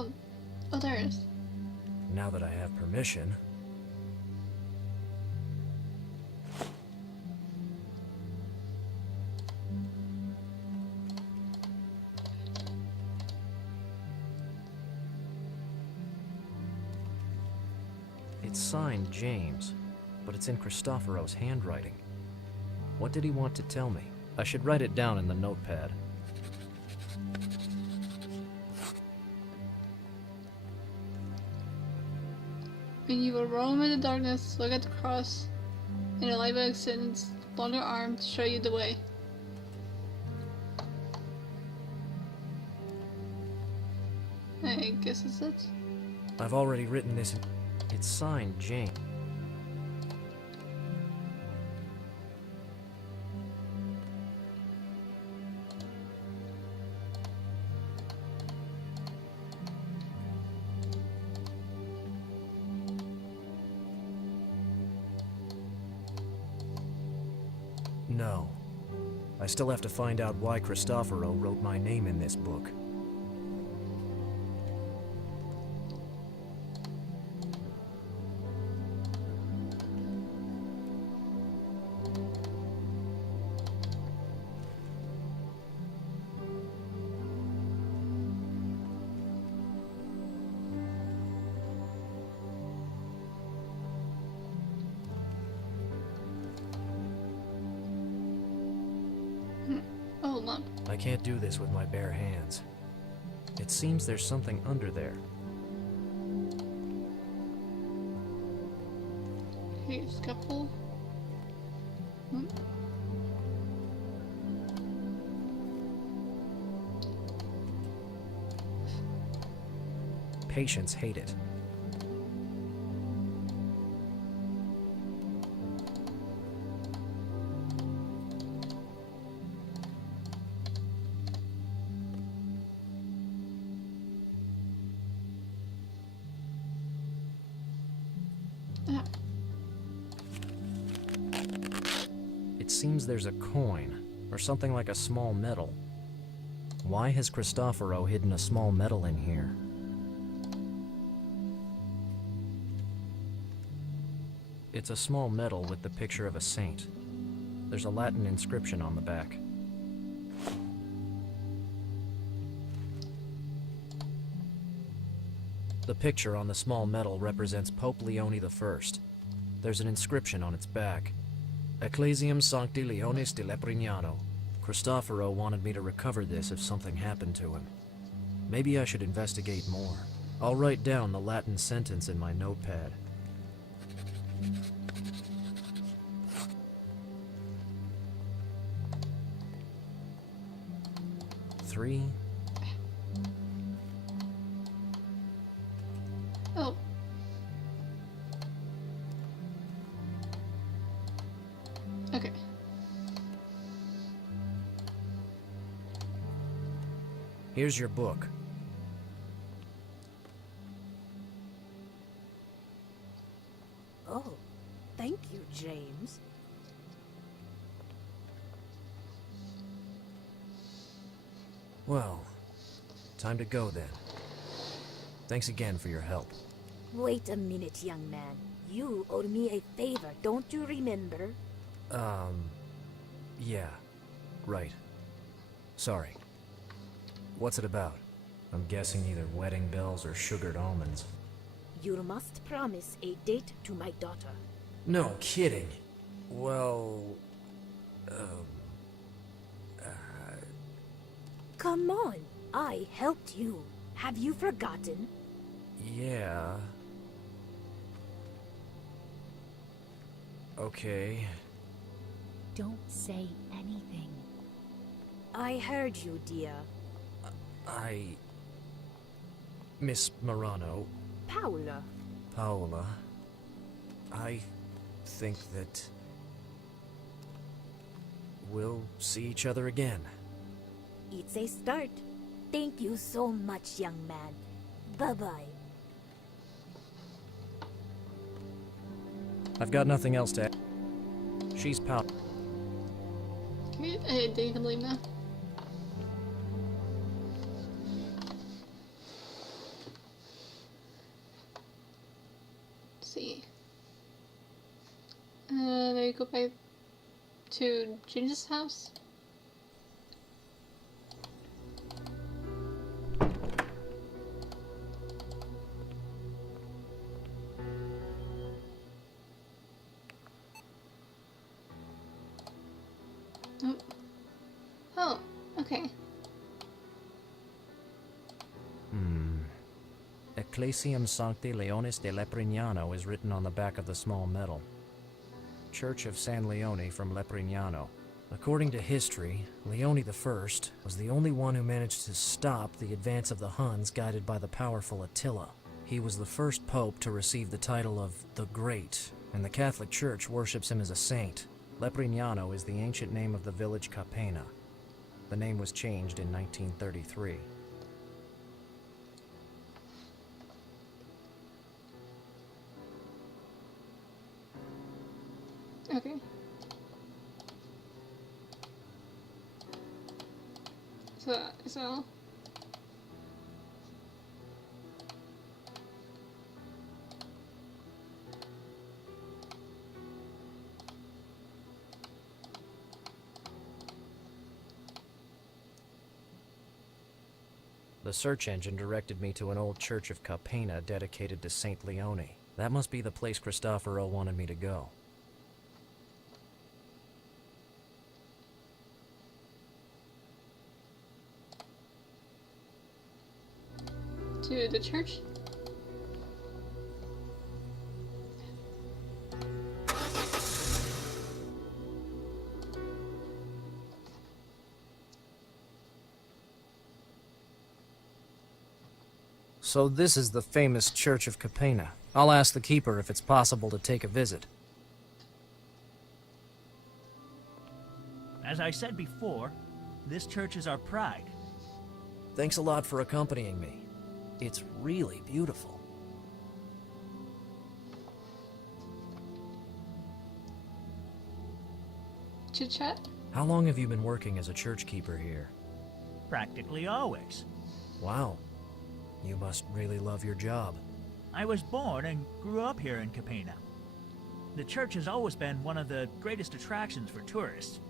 Oh, oh, there it is. Now that I have permission. It's signed James, but it's in Cristoforo's handwriting. What did he want to tell me? I should write it down in the notepad. When you will roam in the darkness, look at the cross, and the light will extend its longer arm to show you the way. I guess it's it. I've already written this. It's signed James. No. I still have to find out why Cristoforo wrote my name in this book. Oh, lump. I can't do this with my bare hands. It seems there's something under there. Okay, scalpel. Hmm. Patients hate it. Ah. It seems there's a coin, or something like a small medal. Why has Cristoforo hidden a small medal in here? It's a small medal with the picture of a saint. There's a Latin inscription on the back. The picture on the small medal represents Pope Leone I. There's an inscription on its back. Ecclesiam Sancti Leonis de Leprignano. Cristoforo wanted me to recover this if something happened to him. Maybe I should investigate more. I'll write down the Latin sentence in my notepad. Three. Oh. Okay. Here's your book. Oh, thank you, James. Well, time to go then. Thanks again for your help. Wait a minute, young man. You owed me a favor, don't you remember? Yeah. Right. Sorry. What's it about? I'm guessing either wedding bells or sugared almonds. You must promise a date to my daughter. No kidding. Well... Come on, I helped you. Have you forgotten? yeah... Okay. Don't say anything. I heard you, dear. Miss Morano, Paula. Paola, I think that we'll see each other again. It's a start. Thank you so much, young man. Bye-bye. I've got nothing else to add. She's Paola. Okay, I think you can leave now. go back to Ginger's house? Oh, okay. Ecclesiam Sancti Leonis de Leprignano is written on the back of the small medal. Church of San Leone from Leprignano. According to history, Leone I was the only one who managed to stop the advance of the Huns guided by the powerful Attila. He was the first pope to receive the title of the Great, and the Catholic Church worships him as a saint. Leprignano is the ancient name of the village Kapena. The name was changed in 1933. Okay. So The search engine directed me to an old church of Kapena dedicated to Saint Leone. That must be the place Cristoforo wanted me to go. to the church? So this is the famous Church of Kapena. I'll ask the keeper if it's possible to take a visit. As I said before, this church is our pride. Thanks a lot for accompanying me. It's really beautiful. Chit chat? How long have you been working as a church keeper here? Practically always. Wow. You must really love your job. I was born and grew up here in Kapena. The church has always been one of the greatest attractions for tourists.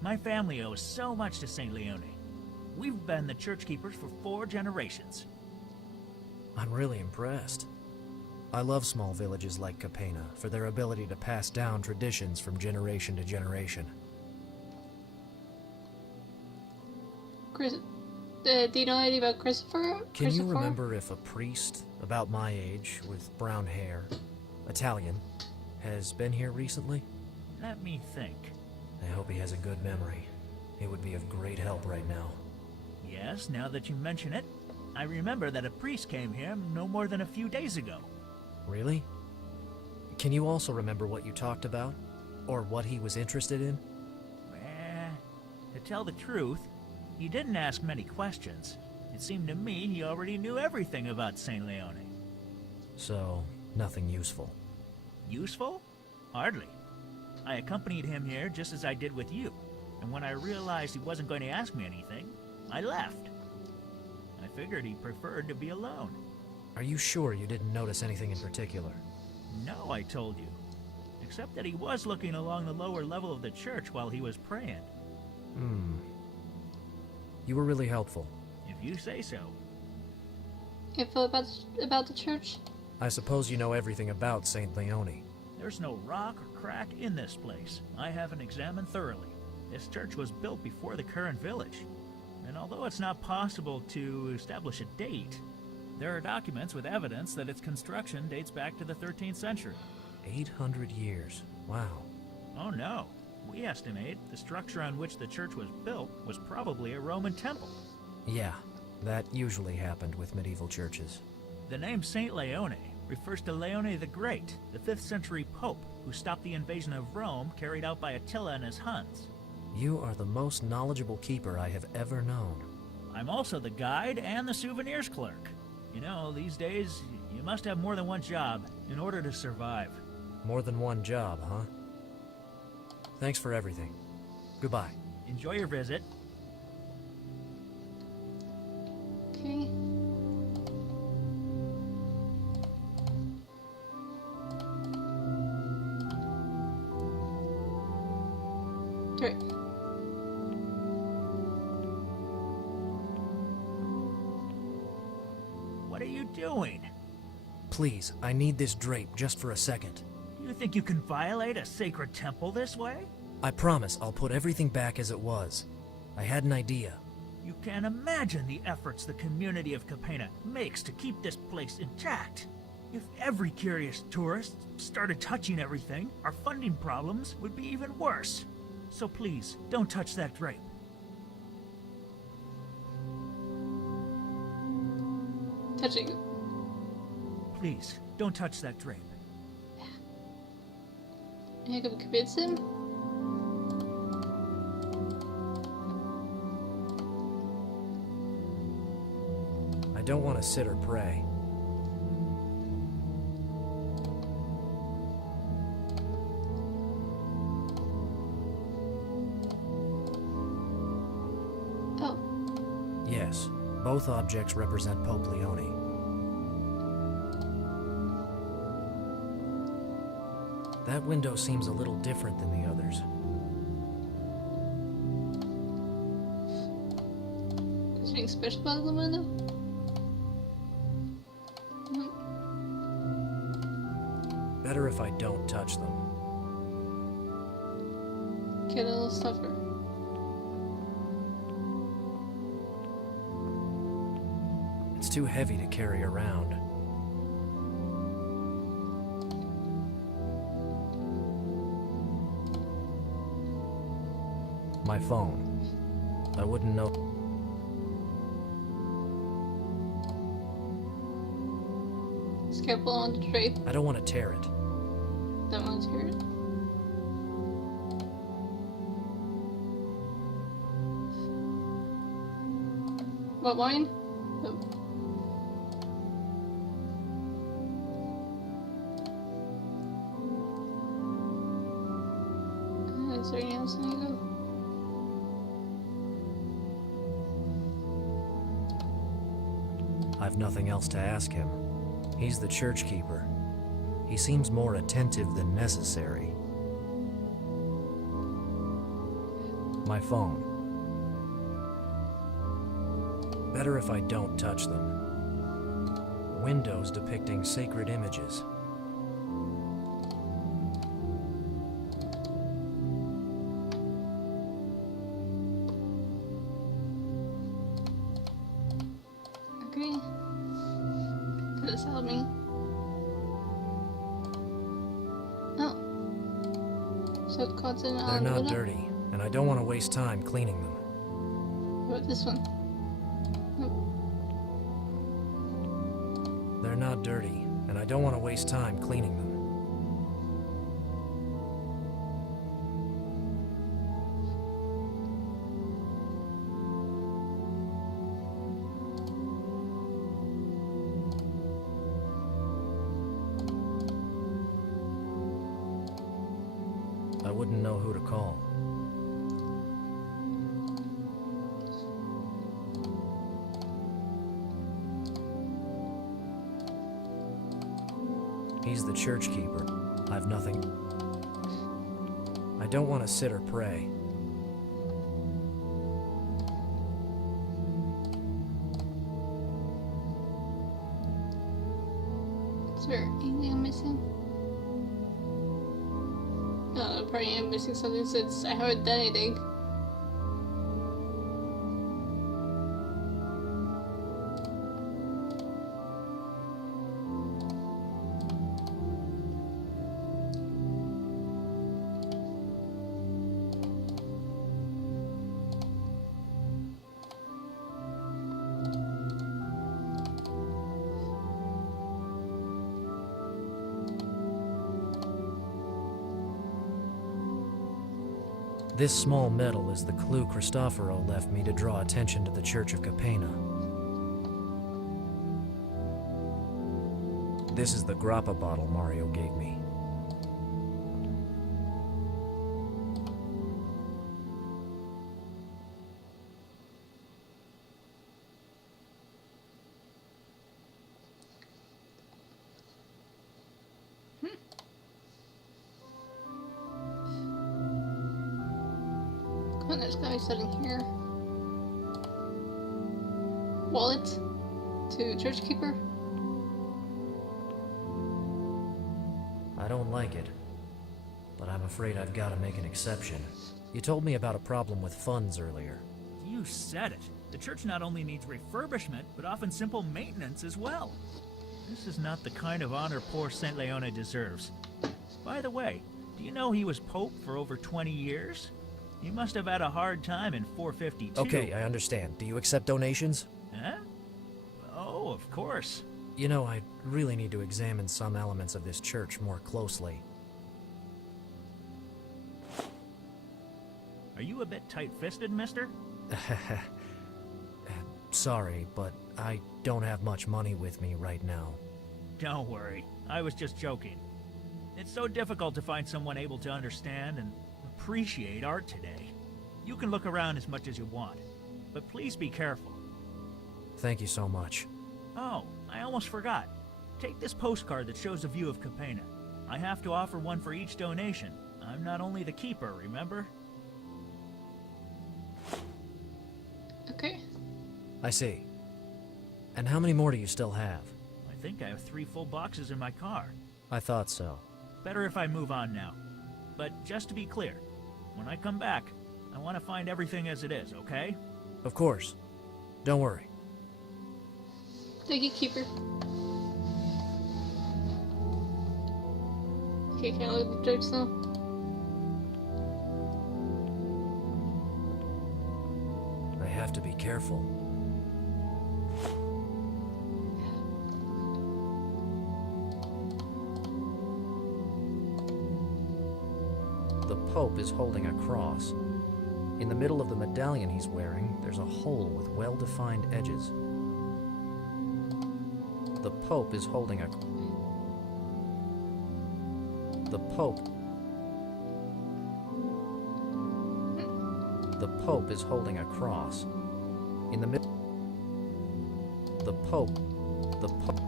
My family owes so much to St. Leone. We've been the church keepers for 4 generations. I'm really impressed. I love small villages like Kapena for their ability to pass down traditions from generation to generation. Do you know anything about Christopher? Can you remember if a priest about my age with brown hair, Italian, has been here recently? Let me think. I hope he has a good memory. It would be of great help right now. Yes, now that you mention it, I remember that a priest came here no more than a few days ago. Really? Can you also remember what you talked about? Or what he was interested in? To tell the truth, he didn't ask many questions. It seemed to me he already knew everything about St. Leone. So, nothing useful. Useful? Hardly. I accompanied him here just as I did with you, and when I realized he wasn't going to ask me anything, I left. I figured he preferred to be alone. Are you sure you didn't notice anything in particular? No, I told you. Except that he was looking along the lower level of the church while he was praying. You were really helpful. If you say so. Info about the church? I suppose you know everything about St. Leone. There's no rock or crack in this place. I haven't examined thoroughly. This church was built before the current village. And although it's not possible to establish a date, there are documents with evidence that its construction dates back to the 13th century. 800 years. Wow. Oh no. We estimate the structure on which the church was built was probably a Roman temple. Yeah, that usually happened with medieval churches. The name Saint Leone refers to Leone the Great, the 5th century pope who stopped the invasion of Rome carried out by Attila and his Huns. You are the most knowledgeable keeper I have ever known. I'm also the guide and the souvenirs clerk. You know, these days, you must have more than one job in order to survive. More than one job, huh? Thanks for everything. Goodbye. Enjoy your visit. Okay. Great. What are you doing? Please, I need this drape just for a second. You think you can violate a sacred temple this way? I promise I'll put everything back as it was. I had an idea. You can't imagine the efforts the community of Kapena makes to keep this place intact. If every curious tourist started touching everything, our funding problems would be even worse. So please, don't touch that drape. Touching. Please, don't touch that drape. Jacob Kabitzen? I don't want to sit or pray. Oh. Yes, both objects represent Pope Leone. That window seems a little different than the others. Is there anything special about the window? Better if I don't touch them. Get a little stuffer. It's too heavy to carry around. My phone. I wouldn't know. Just careful on the drape. I don't want to tear it. Don't want to hear it. What wine? Oh. Is there anything else I need to go? I've nothing else to ask him. He's the church keeper. He seems more attentive than necessary. My phone. Better if I don't touch them. Windows depicting sacred images. Okay. Could this help me? Oh. So it cuts in They're not dirty, and I don't want to waste time cleaning them. What about this one? They're not dirty, and I don't want to waste time cleaning them. I wouldn't know who to call. He's the church keeper. I've nothing. I don't want to sit or pray. Is there anything I'm missing? No, probably am missing something since I haven't done anything. This small medal is the clue Cristoforo left me to draw attention to the Church of Kapena. This is the grappa bottle Mario gave me. And there's gonna be something here. Wallet to church keeper. I don't like it, but I'm afraid I've got to make an exception. You told me about a problem with funds earlier. You said it. The church not only needs refurbishment, but often simple maintenance as well. This is not the kind of honor poor St. Leona deserves. By the way, do you know he was Pope for over 20 years? He must have had a hard time in 452. Okay, I understand. Do you accept donations? Huh? Oh, of course. You know, I really need to examine some elements of this church more closely. Are you a bit tight-fisted, mister? Sorry, but I don't have much money with me right now. Don't worry. I was just joking. It's so difficult to find someone able to understand and appreciate art today. You can look around as much as you want, but please be careful. Thank you so much. Oh, I almost forgot. Take this postcard that shows a view of Kapena. I have to offer one for each donation. I'm not only the keeper, remember? Okay. I see. And how many more do you still have? I think I have 3 full boxes in my car. I thought so. Better if I move on now. But just to be clear, when I come back, I want to find everything as it is, okay? Of course. Don't worry. Thank you, keeper. Okay, can I look at the jokes now? I have to be careful. The Pope is holding a cross. In the middle of the medallion he's wearing, there's a hole with well-defined edges. The Pope is holding a... The Pope... The Pope is holding a cross. In the middle... The Pope... The Pope...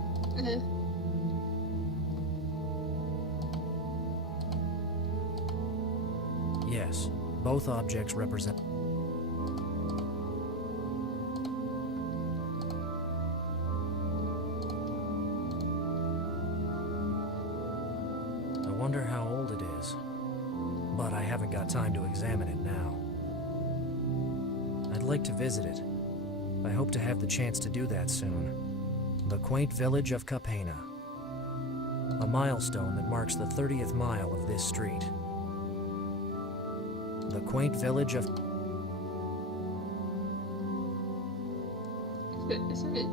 Yes, both objects represent... I wonder how old it is. But I haven't got time to examine it now. I'd like to visit it. I hope to have the chance to do that soon. The quaint village of Kapena. A milestone that marks the 30th mile of this street. The quaint village of... Is it?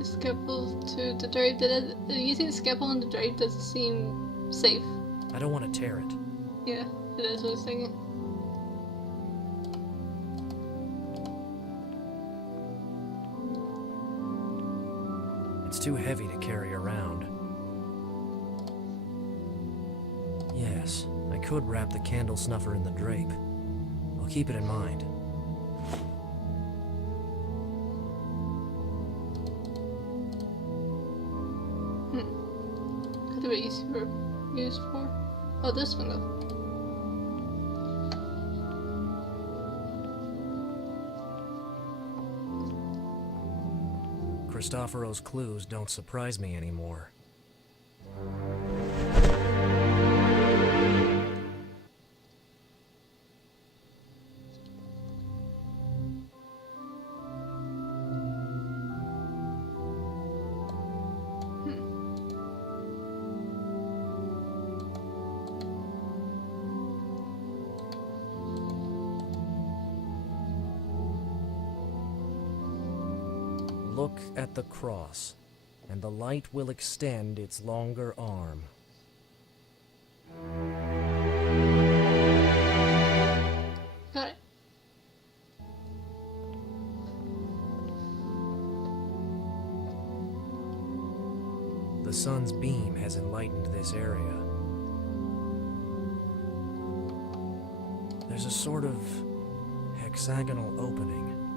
Scalpel to the drape. Using the scalpel on the drape doesn't seem safe. I don't want to tear it. Yeah, it is what I was thinking. It's too heavy to carry around. Yes, I could wrap the candle snuffer in the drape. I'll keep it in mind. What is it used for? Oh, this one though. Cristoforos' clues don't surprise me anymore. Look at the cross, and the light will extend its longer arm. Got it. The sun's beam has enlightened this area. There's a sort of hexagonal opening